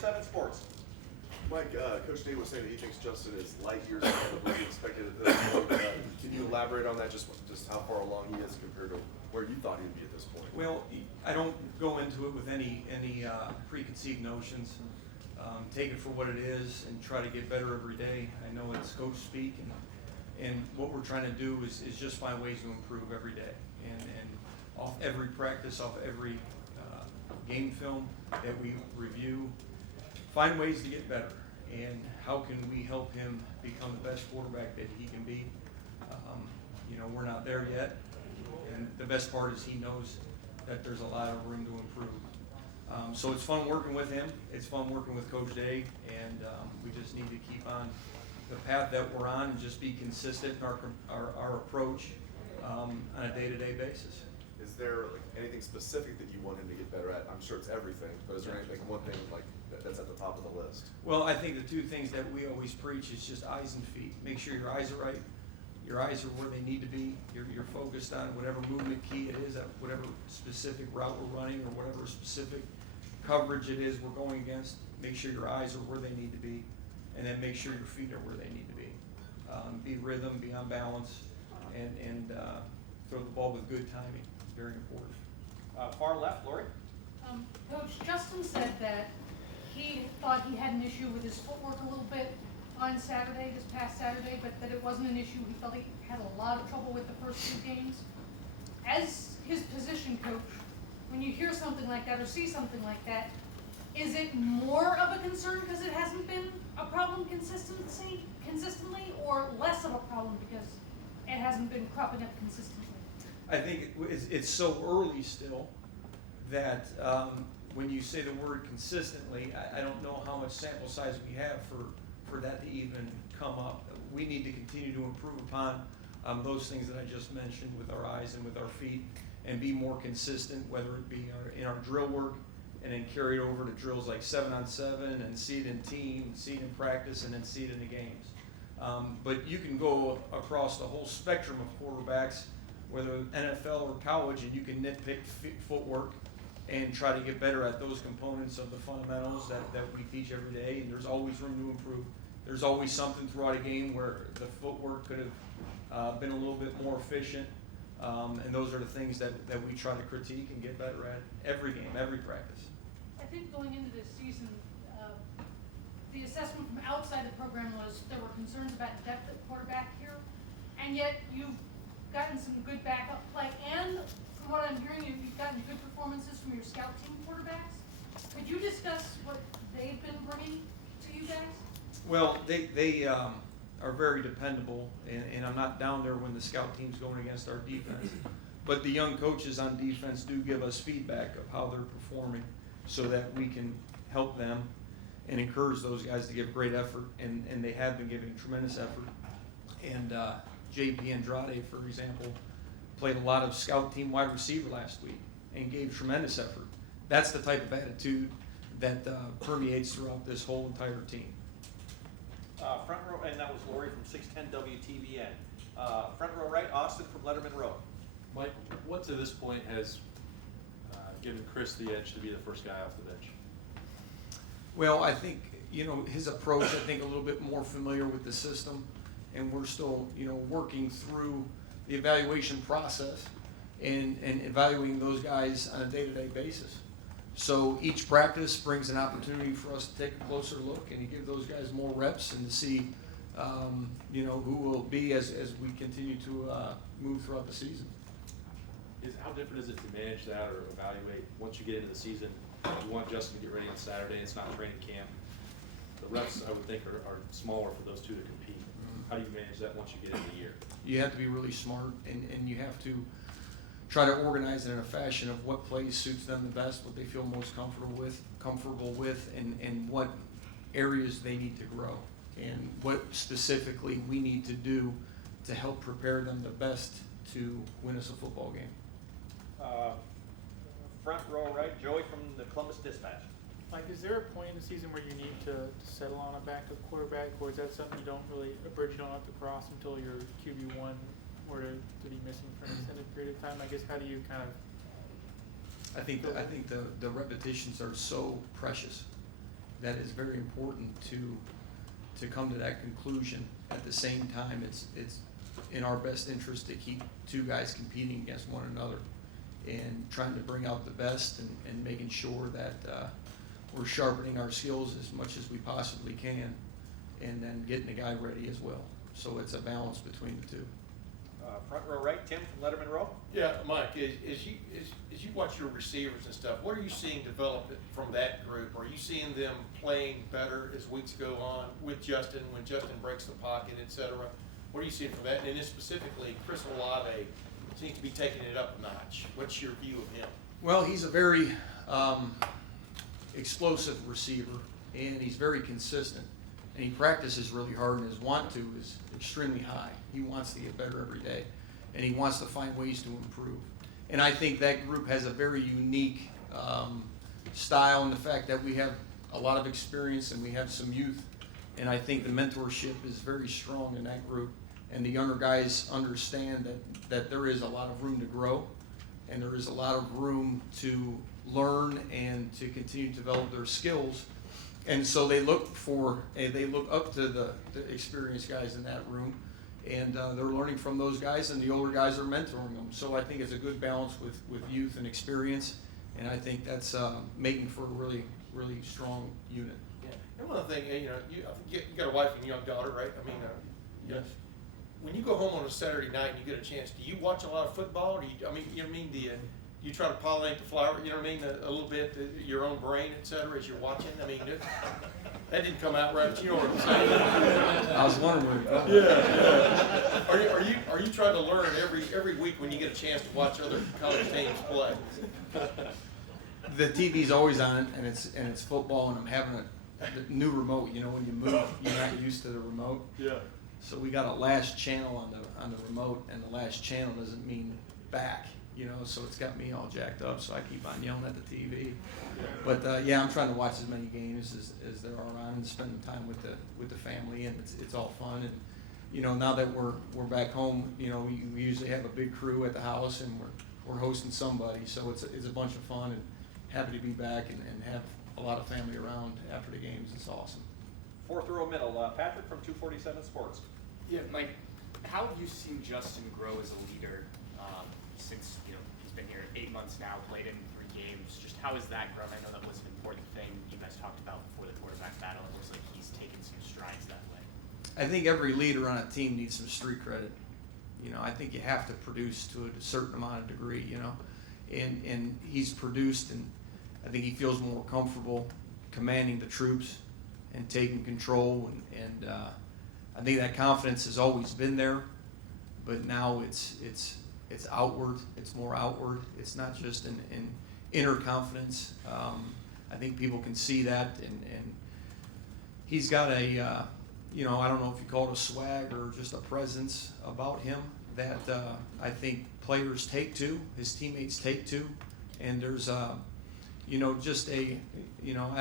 47 Sports. Mike, Coach Day was saying that he thinks Justin is light years ahead of what he expected at this point. Can you elaborate on that, just how far along he is compared to where you thought he'd be at this point? Well, I don't go into it with any preconceived notions. Take it for what it is and try to get better every day. I know it's coach speak, and what we're trying to do is just find ways to improve every day. And off every practice, off every game film that we review, find ways to get better. And how can we help him become the best quarterback that he can be? We're not there yet. And the best part is he knows that there's a lot of room to improve. So it's fun working with him. It's fun working with Coach Day, and we just need to keep on the path that we're on and just be consistent in our approach on a day-to-day basis. Is there anything specific that you want him to get better at? I'm sure it's everything, but is there anything, one thing that's at the top of the list? Well, I think the two things that we always preach is just eyes and feet. Make sure your eyes are right. Your eyes are where they need to be. You're focused on whatever movement key it is, whatever specific route we're running or whatever specific coverage it is we're going against. Make sure your eyes are where they need to be, and then make sure your feet are where they need to be. Be rhythm, be on balance, and throw the ball with good timing. Very important. Far left, Lori. Coach, Justin said that he thought he had an issue with his footwork a little bit on Saturday, this past Saturday, but that it wasn't an issue he felt he had a lot of trouble with the first two games. As his position coach, when you hear something like that or see something like that, is it more of a concern because it hasn't been a problem consistently, or less of a problem because it hasn't been cropping up consistently? I think it's so early still that when you say the word consistently, I don't know how much sample size we have for that to even come up. We need to continue to improve upon those things that I just mentioned with our eyes and with our feet, and be more consistent, whether it be in our drill work and then carry it over to drills like 7-on-7 and see it in team, see it in practice, and then see it in the games. But you can go across the whole spectrum of quarterbacks, whether NFL or college, and you can nitpick footwork and try to get better at those components of the fundamentals that we teach every day, and there's always room to improve. There's always something throughout a game where the footwork could have been a little bit more efficient, and those are the things that we try to critique and get better at every game, every practice. I think going into this season, the assessment from outside the program was there were concerns about depth at quarterback here, and yet you've gotten some good backup play, and from what I'm hearing, you've gotten good performances from your scout team quarterbacks. Could you discuss what they've been bringing to you guys? Well, they are very dependable, and I'm not down there when the scout team's going against our defense. But the young coaches on defense do give us feedback of how they're performing so that we can help them and encourage those guys to give great effort, and they have been giving tremendous effort. And J.P. Andrade, for example, played a lot of scout team wide receiver last week and gave tremendous effort. That's the type of attitude that permeates throughout this whole entire team. Front row, and that was Lori from 610 WTVN. Front row right, Austin from Letterman Row. Mike, what to this point has given Chris the edge to be the first guy off the bench? Well, I think, his approach, I think a little bit more familiar with the system, and we're still, working through the evaluation process and evaluating those guys on a day-to-day basis. So each practice brings an opportunity for us to take a closer look and to give those guys more reps and to see, who will be as we continue to move throughout the season. How different is it to manage that or evaluate once you get into the season? You want Justin to get ready on Saturday, it's not training camp. The reps, I would think, are smaller for those two to compete. How do you manage that once you get into the year? You have to be really smart, and you have to try to organize it in a fashion of what plays suits them the best, what they feel most comfortable with, and what areas they need to grow, and what specifically we need to do to help prepare them the best to win us a football game. Front row right, Joey from the Columbus Dispatch. Mike, is there a point in the season where you need to settle on a backup quarterback, or is that something you don't really, a bridge you don't have to cross until your QB1 were to be missing for an extended period of time? I guess, how do you kind of? I think the repetitions are so precious, that is very important to come to that conclusion. At the same time, it's in our best interest to keep two guys competing against one another and trying to bring out the best and making sure that we're sharpening our skills as much as we possibly can, and then getting the guy ready as well. So it's a balance between the two. Front row right, Tim from Letterman Row. Yeah, Mike, as you watch your receivers and stuff, what are you seeing develop from that group? Are you seeing them playing better as weeks go on with Justin, when Justin breaks the pocket, et cetera? What are you seeing from that? And then specifically, Chris Olave seems to be taking it up a notch. What's your view of him? Well, he's a very explosive receiver, and he's very consistent. And he practices really hard, and his want to is extremely high. He wants to get better every day, and he wants to find ways to improve. And I think that group has a very unique style in the fact that we have a lot of experience and we have some youth. And I think the mentorship is very strong in that group. And the younger guys understand that there is a lot of room to grow, and there is a lot of room to learn and to continue to develop their skills. And so they look up to the experienced guys in that room, and they're learning from those guys, and the older guys are mentoring them. So I think it's a good balance with youth and experience, and I think that's making for a really, really strong unit. Yeah. And one other thing, you got a wife and young daughter, right? I mean, Yes. when you go home on a Saturday night and you get a chance, do you watch a lot of football? Or do you try to pollinate the flower, you know what I mean, a little bit, your own brain, et cetera, as you're watching? I mean, that didn't come out right, but you know what I'm saying? I was wondering where you're going. Yeah. Are you trying to learn every week when you get a chance to watch other college teams play? The TV's always on, and it's football, and I'm having a new remote. You know, when you move, you're not used to the remote. Yeah. So we got a last channel on the remote, and the last channel doesn't mean back. You know, so it's got me all jacked up. So I keep on yelling at the TV. But yeah, I'm trying to watch as many games as there are on and spend time with the family, and it's all fun. And you know, now that we're back home, you know, we usually have a big crew at the house, and we're hosting somebody. So it's a bunch of fun, and happy to be back and have a lot of family around after the games. It's awesome. Fourth row middle, Patrick from 247 Sports. Yeah, Mike, how have you seen Justin grow as a leader since he's been here 8 months now, played in 3 games? Just how has that grown? I know that was an important thing you guys talked about before the quarterback battle. It looks like he's taken some strides that way. I think every leader on a team needs some street credit. You know, I think you have to produce to a certain amount of degree. You know, and he's produced, and I think he feels more comfortable commanding the troops and taking control, and I think that confidence has always been there, but now it's outward. It's more outward. It's not just an inner confidence. I think people can see that, and he's got a I don't know if you call it a swag or just a presence about him that I think players take to, his teammates take to, and there's just I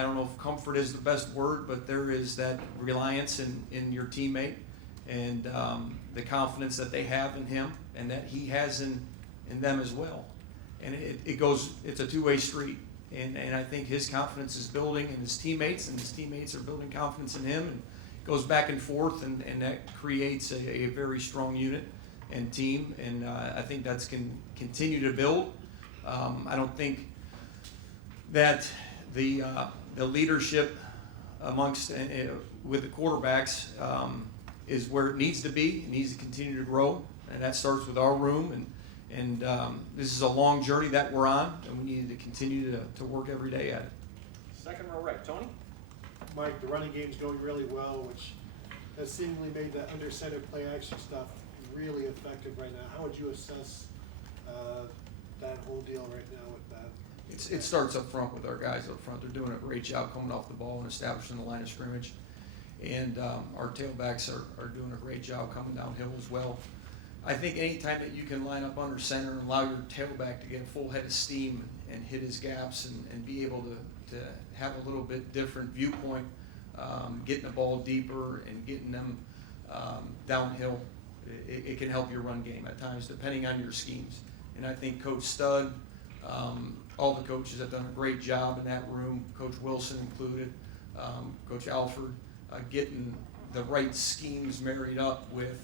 don't know if comfort is the best word, but there is that reliance in your teammate, and the confidence that they have in him and that he has in them as well. And it's a two-way street. And I think his confidence is building in his teammates, and his teammates are building confidence in him, and it goes back and forth, and that creates a very strong unit and team, and I think that's can continue to build. I don't think that the leadership amongst with the quarterbacks is where it needs to be. It needs to continue to grow, and that starts with our room. And this is a long journey that we're on, and we need to continue to work every day at it. Second row right, Tony. Mike, the running game's going really well, which has seemingly made the under center play action stuff really effective right now. How would you assess that whole deal right now with that? It starts up front with our guys up front. They're doing a great job coming off the ball and establishing the line of scrimmage. And our tailbacks are doing a great job coming downhill as well. I think any time that you can line up under center and allow your tailback to get a full head of steam and hit his gaps and be able to have a little bit different viewpoint, getting the ball deeper and getting them downhill, it can help your run game at times, depending on your schemes. And I think Coach Stud, all the coaches have done a great job in that room, Coach Wilson included, Coach Alford, getting the right schemes married up with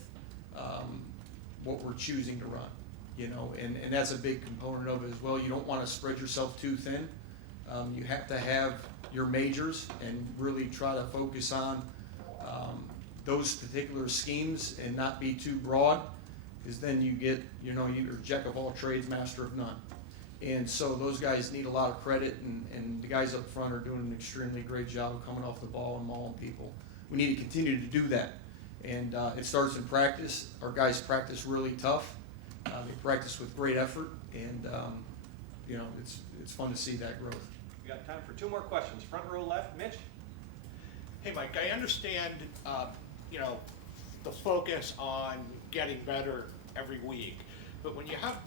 what we're choosing to run, and that's a big component of it as well. You don't want to spread yourself too thin. You have to have your majors and really try to focus on those particular schemes and not be too broad, because then you get, you're jack of all trades, master of none. And so those guys need a lot of credit, and the guys up front are doing an extremely great job of coming off the ball and mauling people. We need to continue to do that. And it starts in practice. Our guys practice really tough. They practice with great effort, and it's fun to see that growth. We got time for 2 more questions. Front row left, Mitch. Hey, Mike, I understand, the focus on getting better every week, but when you have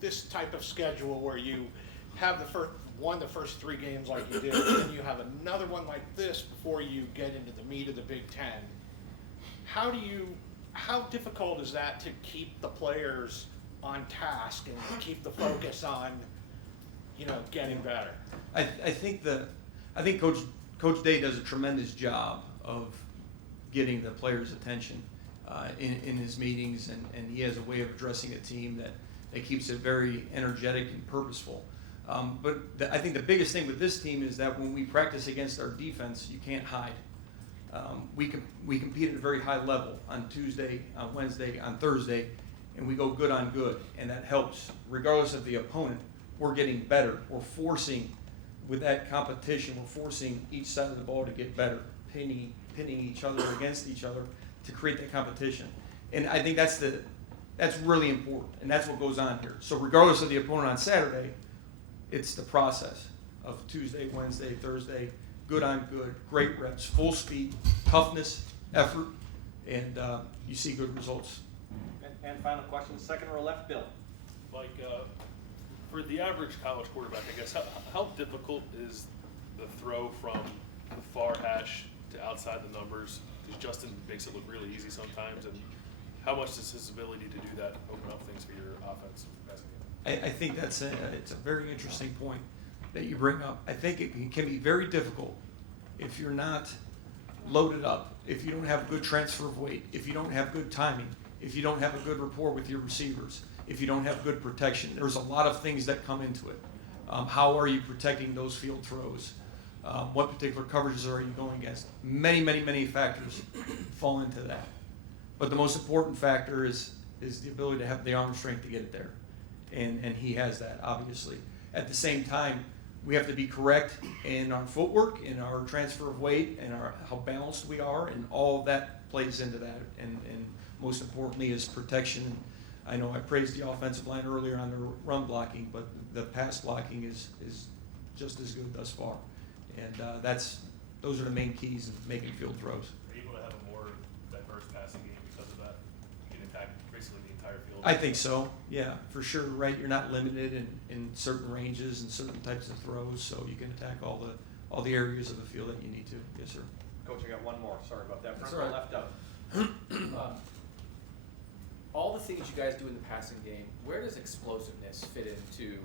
this type of schedule where you have the first 3 games like you did, and then you have another one like this before you get into the meat of the Big Ten, how difficult is that to keep the players on task and keep the focus on, getting better? I think Coach Day does a tremendous job of getting the players' attention in his meetings, and he has a way of addressing a team that keeps it very energetic and purposeful. But I think the biggest thing with this team is that when we practice against our defense, you can't hide. We compete at a very high level on Tuesday, on Wednesday, on Thursday, and we go good on good, and that helps. Regardless of the opponent, we're getting better. We're forcing, with that competition, we're forcing each side of the ball to get better, pinning each other against each other to create that competition. And I think that's really important, and that's what goes on here. So regardless of the opponent on Saturday, it's the process of Tuesday, Wednesday, Thursday, good on good, great reps, full speed, toughness, effort, and you see good results. And final question, second row left, Bill. Like, for the average college quarterback, I guess, how difficult is the throw from the far hash to outside the numbers? Because Justin makes it look really easy sometimes, and how much does his ability to do that open up things for your offense? I think it's a very interesting point that you bring up. I think it can be very difficult if you're not loaded up, if you don't have good transfer of weight, if you don't have good timing, if you don't have a good rapport with your receivers, if you don't have good protection. There's a lot of things that come into it. How are you protecting those field throws? What particular coverages are you going against? Many, many, many factors fall into that. But the most important factor is the ability to have the arm strength to get it there. And he has that, obviously. At the same time, we have to be correct in our footwork, in our transfer of weight, and how balanced we are, and all of that plays into that. And most importantly is protection. I know I praised the offensive line earlier on the run blocking, but the pass blocking is just as good thus far. And those are the main keys in making field throws. Are you able to have a more diverse passing game because of that? You can attack basically the entire field? I think so, yeah, for sure, right? You're not limited in certain ranges and certain types of throws, so you can attack all the areas of the field that you need to. Yes, sir. Coach, I got one more. Sorry about that. That's Front row all right. left up. All the things you guys do in the passing game, where does explosiveness fit into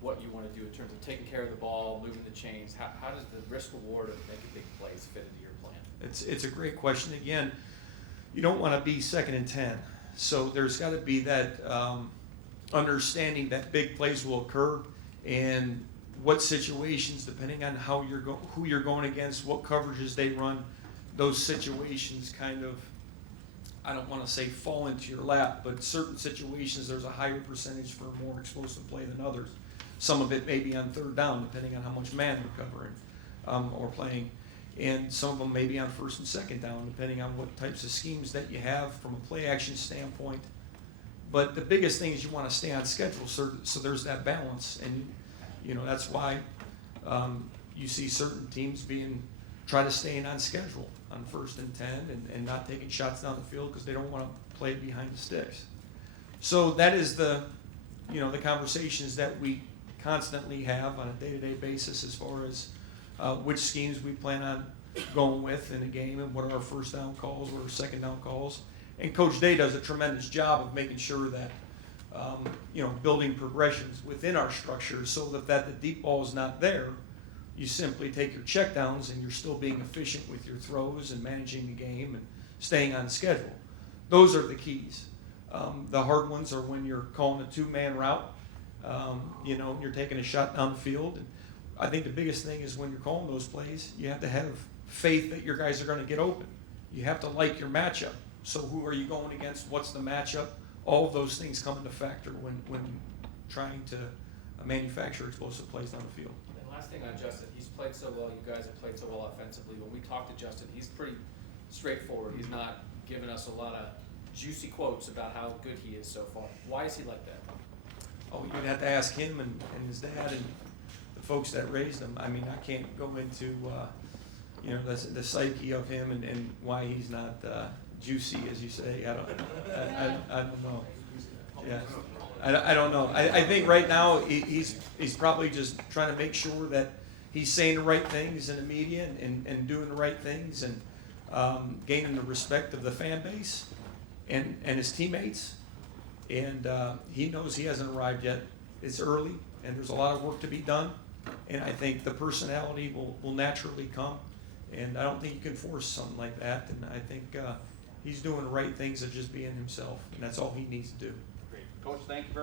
what you want to do in terms of taking care of the ball, moving the chains? How does the risk reward of making big plays fit into your plan? It's a great question. Again, you don't want to be 2nd and 10. So there's got to be that understanding that big plays will occur, and what situations, depending on who you're going against, what coverages they run, those situations kind of, I don't want to say fall into your lap, but certain situations there's a higher percentage for a more explosive play than others. Some of it may be on 3rd down, depending on how much man we're covering or playing. And some of them may be on 1st and 2nd down, depending on what types of schemes that you have from a play action standpoint. But the biggest thing is you want to stay on schedule, so there's that balance. And, that's why you see certain teams try to stay on schedule on 1st and 10 and not taking shots down the field because they don't want to play behind the sticks. So that is the conversations that we constantly have on a day-to-day basis as far as which schemes we plan on going with in a game and what are our 1st down calls, what are our 2nd down calls. And Coach Day does a tremendous job of making sure that, building progressions within our structure so that the deep ball is not there, you simply take your checkdowns and you're still being efficient with your throws and managing the game and staying on schedule. Those are the keys. The hard ones are when you're calling a 2-man route, you're taking a shot down the field. And I think the biggest thing is when you're calling those plays, you have to have faith that your guys are going to get open. You have to like your matchup. So who are you going against? What's the matchup? All of those things come into factor when trying to manufacture explosive plays down the field. And last thing on Justin, he's played so well, you guys have played so well offensively. When we talk to Justin, he's pretty straightforward. He's not giving us a lot of juicy quotes about how good he is so far. Why is he like that? Oh, you'd have to ask him and his dad and the folks that raised him. I mean, I can't go into, the psyche of him and why he's not juicy, as you say. I don't know. Yeah, I don't know. I think right now he's probably just trying to make sure that he's saying the right things in the media and doing the right things and gaining the respect of the fan base and his teammates. And he knows he hasn't arrived yet. It's early, and there's a lot of work to be done. And I think the personality will naturally come. And I don't think you can force something like that. And I think he's doing the right things of just being himself. And that's all he needs to do. Great. Coach, thank you very much.